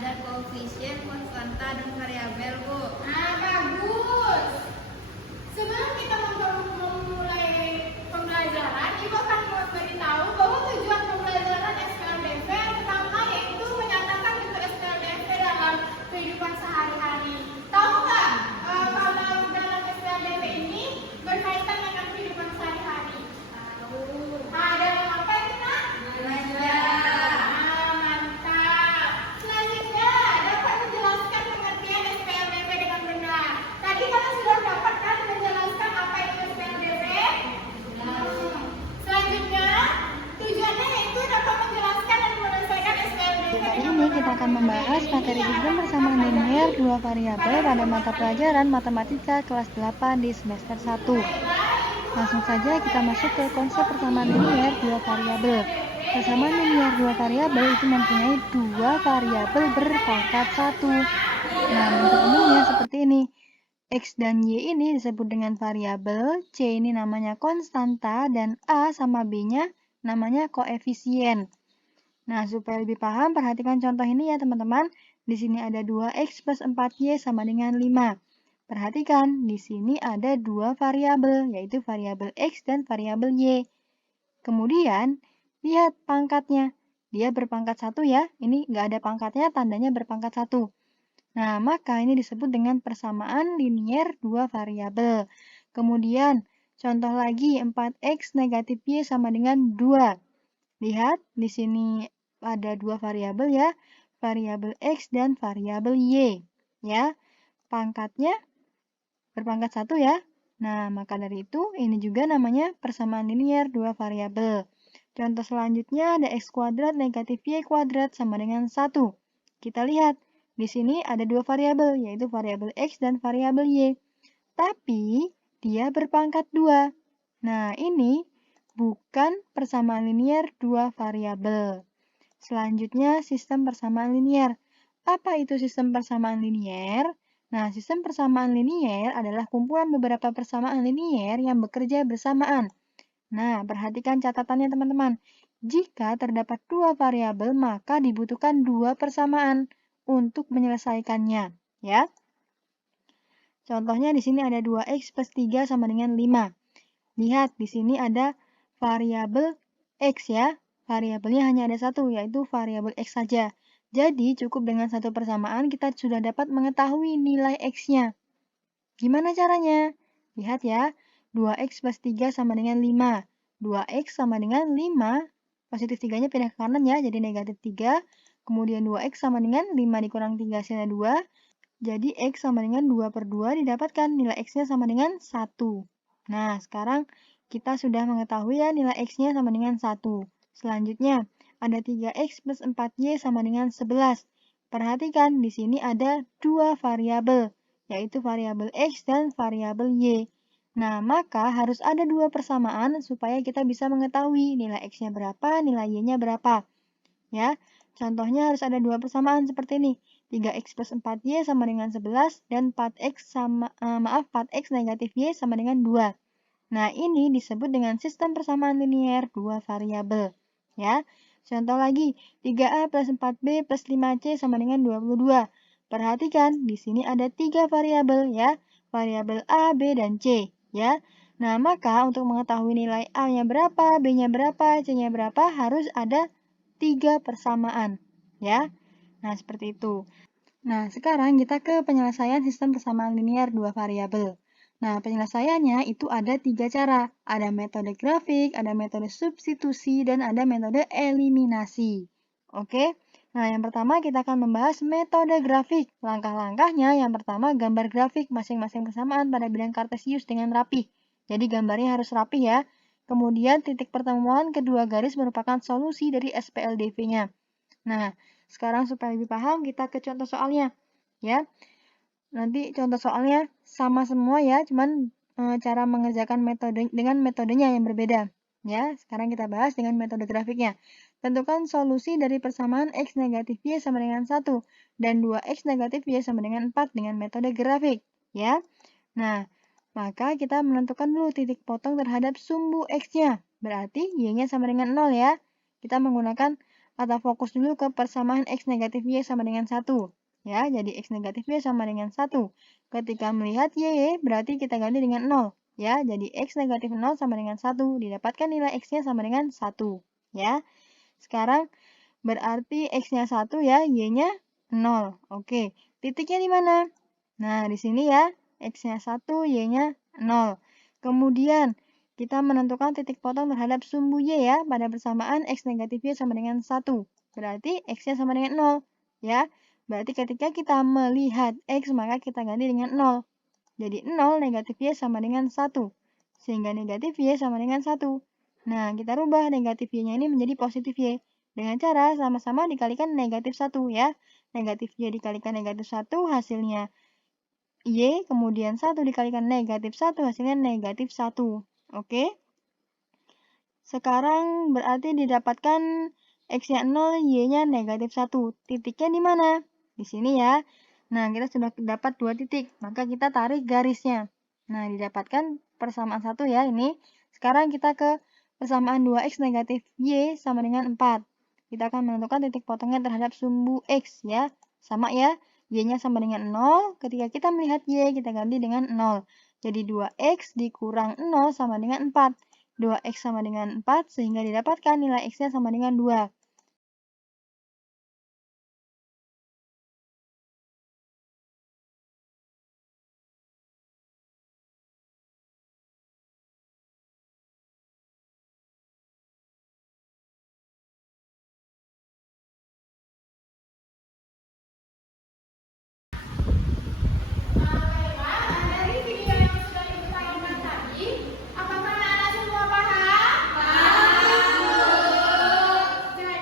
ada koefisien, konstanta, dan variabel, Bu. Nah, bagus. Sebelum kita memulai pembelajaran, Ibu akan memberitahu bahwa tujuan pembelajaran SPLDV pertama yaitu menyatakan bentuk SPLDV dalam kehidupan sehari-hari. Tahu nggak kalau dalam SPLDV ini berkaitan dengan kehidupan sehari-hari? Tahu. Nah, dalam apa itu, Nak? Belajar. Ah, mantap. Selanjutnya, dapat menjelaskan pengertian SPLDV dengan benar. Tadi kalian sudah dapat kan menjelaskan apa itu SPLDV? Selanjutnya, tujuannya yaitu dapat menjelaskan dan menyelesaikan SPLDV. Hari ini kita akan membahas materi sistem persamaan linier dua variabel pada mata pelajaran Matematika kelas 8 di semester 1. Langsung saja kita masuk ke konsep persamaan linier dua variabel. Persamaan linier dua variabel itu mempunyai dua variabel berpangkat 1. Nah, bentuk umumnya seperti ini. X dan Y ini disebut dengan variabel, C ini namanya konstanta, dan A sama B-nya namanya koefisien. Nah, supaya lebih paham, perhatikan contoh ini ya teman-teman. Di sini ada 2x plus 4y sama dengan 5. Perhatikan, di sini ada dua variabel, yaitu variabel x dan variabel y. Kemudian, lihat pangkatnya. Dia berpangkat 1 ya. Ini nggak ada pangkatnya, tandanya berpangkat 1. Nah, maka ini disebut dengan persamaan linier dua variabel. Kemudian, contoh lagi 4x negatif y sama dengan 2. Lihat, di sini ada dua variabel ya, variabel x dan variabel y. Ya, pangkatnya berpangkat 1 ya. Nah, maka dari itu ini juga namanya persamaan linier dua variabel. Contoh selanjutnya ada x kuadrat negatif y kuadrat sama dengan 1. Kita lihat, di sini ada dua variabel, yaitu variabel x dan variabel y. Tapi, dia berpangkat 2. Nah, ini bukan persamaan linier dua variabel. Selanjutnya, sistem persamaan linier. Apa itu sistem persamaan linier? Nah, sistem persamaan linier adalah kumpulan beberapa persamaan linier yang bekerja bersamaan. Nah, perhatikan catatannya teman-teman. Jika terdapat dua variabel, maka dibutuhkan dua persamaan untuk menyelesaikannya, ya. Contohnya di sini ada 2x plus 3 sama dengan 5. Lihat, di sini ada variabel x ya. Variabelnya hanya ada satu, yaitu variabel x saja. Jadi, cukup dengan satu persamaan kita sudah dapat mengetahui nilai x-nya. Gimana caranya? Lihat ya, 2x plus 3 sama dengan 5. 2x sama dengan 5, positif 3-nya pindah ke kanan ya, jadi negatif 3. Kemudian 2x sama dengan 5 dikurang 3 hasilnya 2. Jadi x sama dengan 2/2 didapatkan, nilai x-nya sama dengan 1. Nah, sekarang kita sudah mengetahui ya nilai x-nya sama dengan 1. Selanjutnya, ada 3x plus 4y sama dengan 11. Perhatikan, di sini ada dua variabel, yaitu variabel x dan variabel y. Nah, maka harus ada dua persamaan supaya kita bisa mengetahui nilai x-nya berapa, nilai y-nya berapa. Ya, contohnya harus ada dua persamaan seperti ini. 3x plus 4y sama dengan 11 dan 4x negatif y sama dengan 2. Nah, ini disebut dengan sistem persamaan linier dua variabel. Ya, contoh lagi, 3a plus 4b plus 5c sama dengan 22. Perhatikan, di sini ada tiga variabel ya, variabel a, b, dan c. Ya, nah maka untuk mengetahui nilai a-nya berapa, b-nya berapa, c-nya berapa harus ada tiga persamaan. Ya, nah seperti itu. Nah, sekarang kita ke penyelesaian sistem persamaan linier dua variabel. Nah, penyelesaiannya itu ada tiga cara. Ada metode grafik, ada metode substitusi, dan ada metode eliminasi. Oke, nah yang pertama kita akan membahas metode grafik. Langkah-langkahnya yang pertama gambar grafik masing-masing persamaan pada bidang kartesius dengan rapi. Jadi gambarnya harus rapi ya. Kemudian titik pertemuan kedua garis merupakan solusi dari SPLDV-nya. Nah, sekarang supaya lebih paham kita ke contoh soalnya. Ya, nanti contoh soalnya sama semua ya, cuman cara mengerjakan dengan metodenya yang berbeda. Ya, sekarang kita bahas dengan metode grafiknya. Tentukan solusi dari persamaan x negatif y sama dengan 1 dan 2x negatif y sama dengan 4 dengan metode grafik. Ya, nah, maka kita menentukan dulu titik potong terhadap sumbu x-nya. Berarti y-nya sama dengan 0 ya. Kita menggunakan atau fokus dulu ke persamaan X negatif Y sama dengan 1. Ya, jadi X negatif Y sama dengan 1. Ketika melihat Y, berarti kita ganti dengan 0. Ya, jadi X negatif 0 sama dengan 1. Didapatkan nilai X-nya sama dengan 1. Ya, sekarang berarti X-nya 1 ya, Y-nya 0. Oke, titiknya di mana? Nah, di sini ya, X-nya 1, Y-nya 0. Kemudian, kita menentukan titik potong terhadap sumbu Y ya, pada persamaan X negatif Y sama dengan 1. Berarti X-nya sama dengan 0. Ya, berarti ketika kita melihat X, maka kita ganti dengan 0. Jadi 0 negatif Y sama dengan 1. Sehingga negatif Y sama dengan 1. Nah, kita rubah negatif Y-nya ini menjadi positif Y. Dengan cara sama-sama dikalikan negatif 1 ya. Negatif Y dikalikan negatif 1 hasilnya Y, kemudian 1 dikalikan negatif 1 hasilnya negatif 1. Oke. Sekarang berarti didapatkan X-nya 0, Y-nya negatif 1. Titiknya di mana? Di sini ya. Nah, kita sudah dapat 2 titik. Maka kita tarik garisnya. Nah, didapatkan persamaan 1 ya ini. Sekarang kita ke persamaan 2X negatif Y sama dengan 4. Kita akan menentukan titik potongnya terhadap sumbu X ya. Sama ya. Y-nya sama dengan 0. Ketika kita melihat Y, kita ganti dengan 0. Jadi 2X dikurang 0 sama dengan 4. 2X sama dengan 4, sehingga didapatkan nilai X-nya sama dengan 2. Baiklah, dari video yang sudah Ibu tayangkan tadi, apakah anak-anak semua paham? Paham. Jadi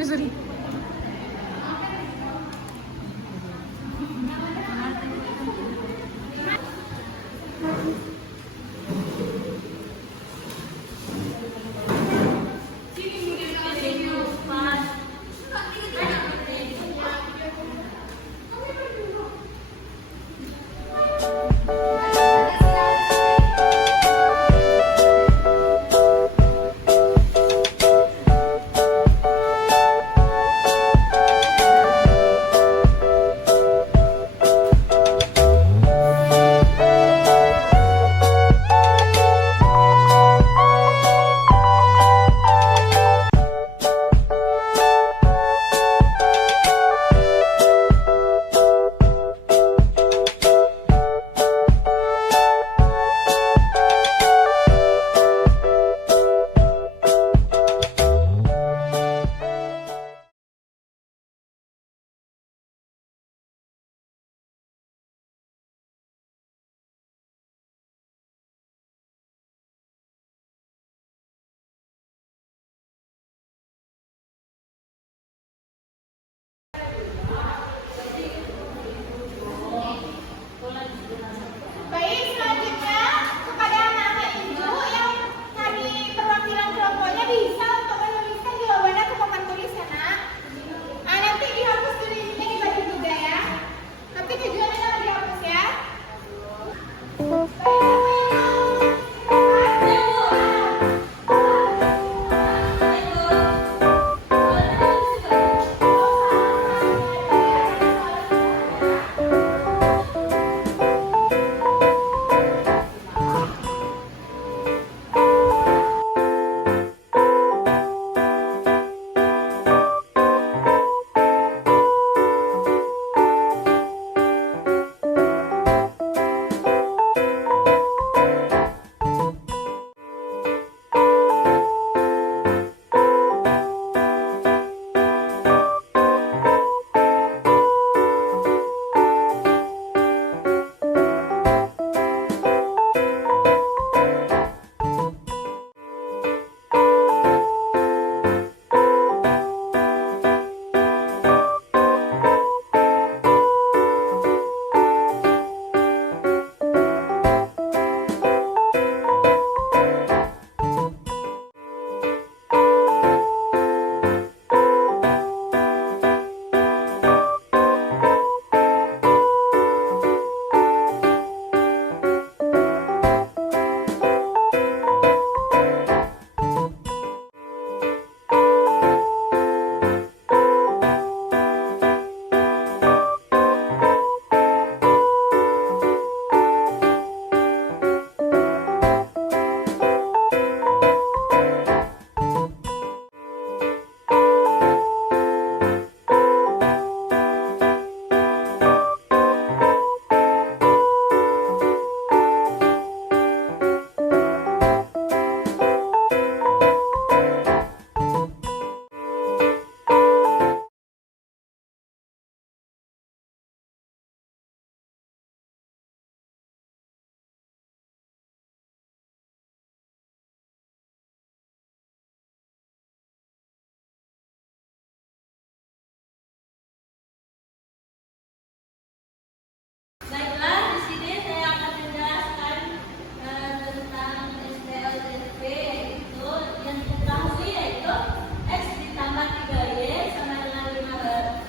sorry. Baik, selanjutnya kepada anak-anak ibu yang tadi perwakilan kelompoknya bisa untuk menuliskan jawabannya ke papan tulis ya nak. Nanti dihapus dulu ini dibagi juga ya. Tapi tujuannya jangan dihapus ya. Baiklah, di sini saya akan menjelaskan tentang SPLSP, yaitu yang diketahui yaitu X ditambah 3Y sama dengan 15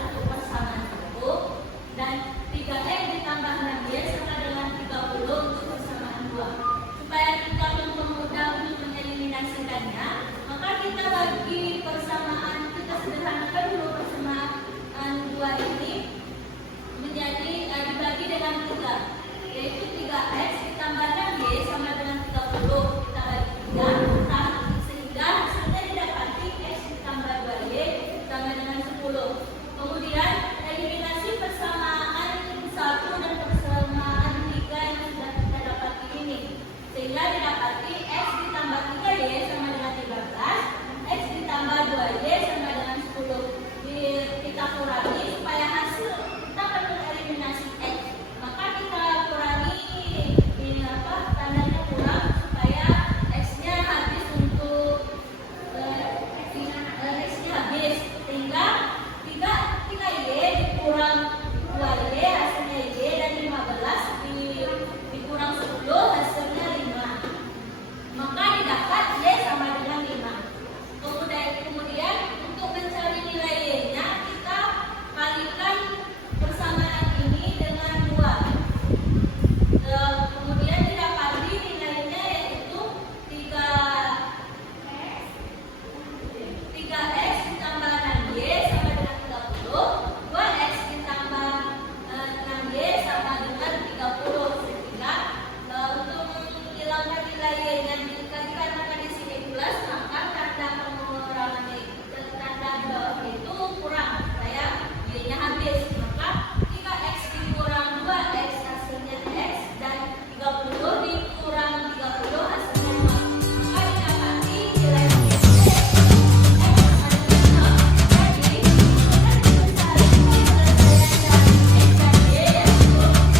untuk persamaan 1, dan 3X ditambah 6Y sama dengan 30 untuk persamaan 2. Supaya kita mempermudah untuk mengeliminasikannya, maka kita bagi persamaan, kita sederhanakan dulu persamaan 2 ini menjadi dibagi dengan 3, yaitu 3X ditambah 6Y sama dengan 30. Kita bagi 3, sehingga hasilnya didapati X ditambah 2Y sama dengan 10. Kemudian eliminasi persamaan 1 dan persamaan 3 yang sudah kita dapati ini, sehingga didapati X ditambah 3Y sama dengan 15, X ditambah 2Y sama dengan 10. Kita kurangi supaya hasil kita akan mengeliminasi X, maka kita kurangi tandanya kurang supaya X-nya habis untuk X-nya habis nilai Y-nya dikarenakan di sini plus, maka tanda pengurangan tanda bawah itu kurang supaya Y-nya habis. Maka jika X dikurang 2X hasilnya X dan 30 dikurang 30 hasilnya 2. Maka didapati nilai Y X sama dengan 0. Jadi kemudian dibesarkan penyelesaian dari X dan Y yaitu 0,5.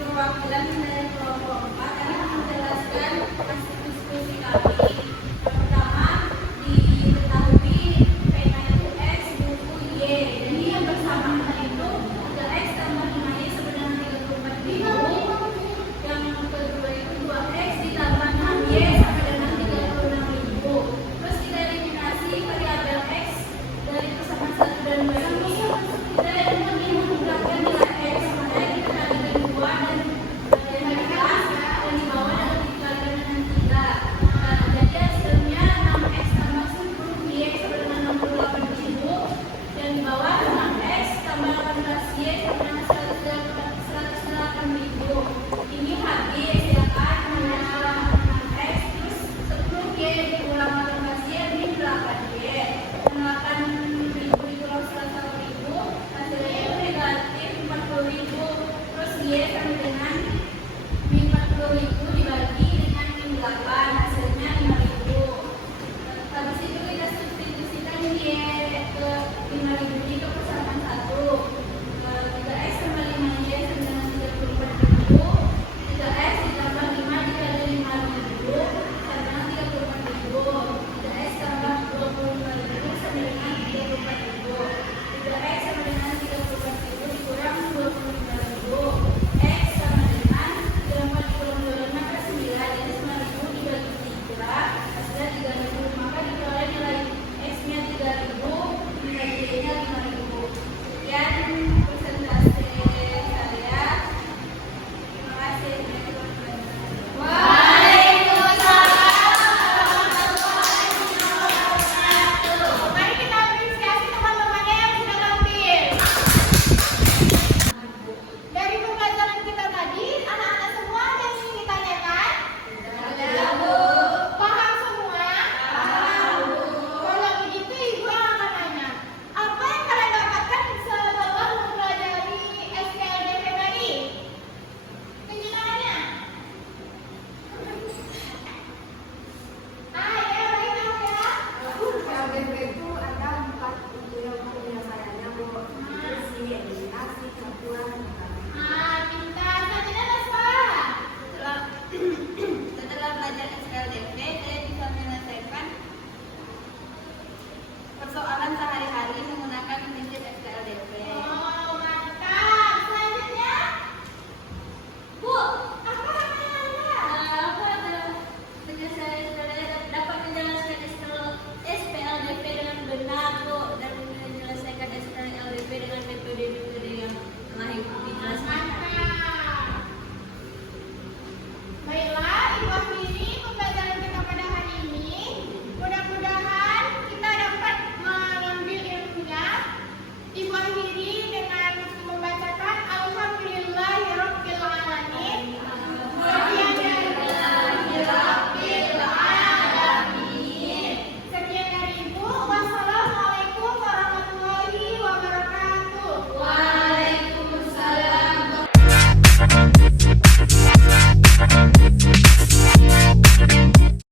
Perwakilan dari kelompok 4 akan menjelaskan hasil diskusi kami. Yang pertama, diketahui pena itu X buku Y. Jadi yang bersamaan itu ada X tambah 5Y sama dengan 34.000. Yang kedua itu 2X ditambah 6Y sama dengan 36.000. Terus kita eliminasi variabel X dari persamaan 1 dan 2 ini. Kita menggunakan nilai X, makanya kita kalikan 2 dan di bawah adalah dikalikan dengan 3. Jadi hasilnya 6X tambah 10Y sama dengan 68.000 dan di bawah 6X tambah 18Y sama dengan 108.000. Ini habis ya kan, hanya 6X terus 10Y dikurang 18Y ini 8Y. 8.000 dikurang 101.000 hasilnya itu negatif 40.000. Terus Y sama